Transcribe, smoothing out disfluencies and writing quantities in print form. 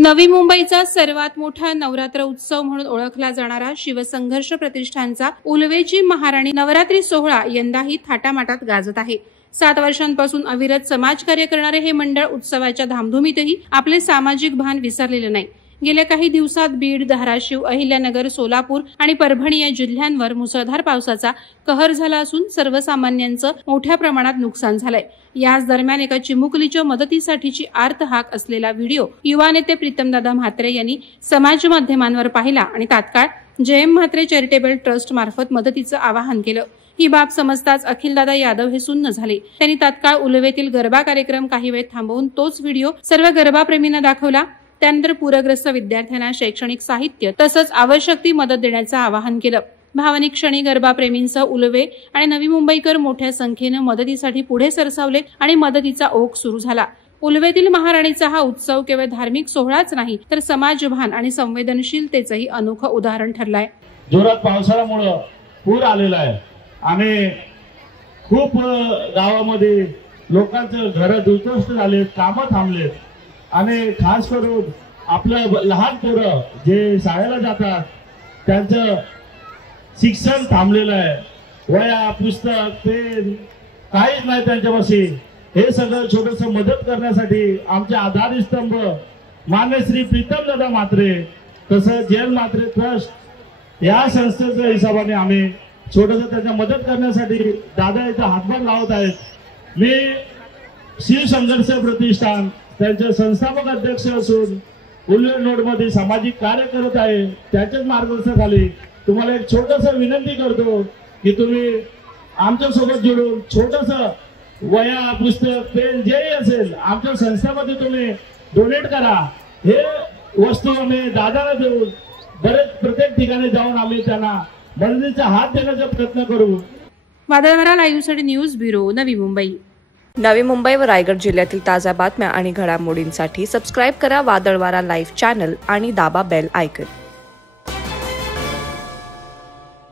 नवी मुंबईचा सर्वात मोठा नवरात्र उत्सव म्हणून ओळखला जाणारा शिवसंघर्ष प्रतिष्ठानचा उलवेची महाराणी नवरात्री सोहळा यंदाही थाटामाटात गाजत आहे। 7 वर्षांपासून अविरत समाजकार्य करणारे हे मंडळ उत्सवाच्या धामधुमीतही आपले सामाजिक भान विसरलेले नाही। गेल्या काही दिवसात बीड, धाराशिव, अहिल्यानगर, सोलापूर आणि परभणी या जिल्ह्यांवर मुसळधार पावसाचा कहर झाला असून सर्वसामान्यांचं मोठ्या प्रमाणात नुकसान झालंय। याच दरम्यान एका चिमुकलीच्या मदतीसाठीची आर्त हाक असलेला व्हिडिओ युवा नेते प्रीतमदादा म्हात्रे यांनी समाज माध्यमांवर पाहिला आणि तात्काळ जयम म्हात्रे चॅरिटेबल ट्रस्ट मार्फत मदतीचं आवाहन केलं। ही बाब समजताच अखिलदादा यादव हे सुन्न झाले। त्यांनी तात्काळ उलवेतील गरबा कार्यक्रम काही वेळ थांबवून तोच व्हिडिओ सर्व गरबा प्रेमींना दाखवला। त्यानंतर पूरग्रस्त विद्यार्थ्यांना शैक्षणिक साहित्य तसंच आवश्यक ती मदत देण्याचं आवाहन केलं। भावनिक क्षणी गरबा प्रेमींसह उलवे आणि नवी मुंबईकर मोठ्या संख्येने मदतीसाठी पुढे सरसावले आणि मदतीचा ओघ सुरू झाला। उलवेतील महाराणीचा हा उत्सव केवळ धार्मिक सोहळाच नाही तर समाजभान आणि संवेदनशीलतेचंही अनोखं उदाहरण ठरलंय। जोरात पावसामुळे पूर आलेला आहे आणि खूप गावामध्ये लोकांचे घर उद्ध्वस्त झाले, कामं थांबलेत आणि खास करून आपलं लहान पोरं जे शाळेला जातात त्यांचं शिक्षण थांबलेलं आहे। वया, पुस्तक, पेन काहीच नाही त्यांच्यापाशी। हे सगळं छोटस मदत करण्यासाठी आमचे आधारस्तंभ मान्य श्री प्रीतमदादा म्हात्रे तसंच जयम म्हात्रे ट्रस्ट या संस्थेच्या हिशोबाने आम्ही छोटस त्यांच्या मदत करण्यासाठी दादा इथं हातभार लावत आहेत। मी शिवसंघर्ष प्रतिष्ठान त्यांचे संस्थापक अध्यक्ष असून उलवे नोड मध्ये सामाजिक कार्य करत आहे। त्याच्याच मार्गदर्शनाखाली तुम्हाला एक छोटस विनंती करतो की तुम्ही आमच्या सोबत जोडून छोटस वया, पुस्तक, पेन जे असेल आमच्या संस्थेमध्ये तुम्ही डोनेट करा। हे वस्तू आम्ही दादाला देऊन प्रत्येक ठिकाणी जाऊन आम्ही त्यांना मदतीचा हात देण्याचा प्रयत्न करू। वादळवारा लाईव्हसाठी न्यूज ब्युरो, नवी मुंबई। नवी मुंबई व रायगड जिल्ह्यातील ताज्या बातम्या आणि घडामोडींसाठी सबस्क्राईब करा वादळवारा लाईव्ह चॅनल आणि दाबा बेल आयकॉन।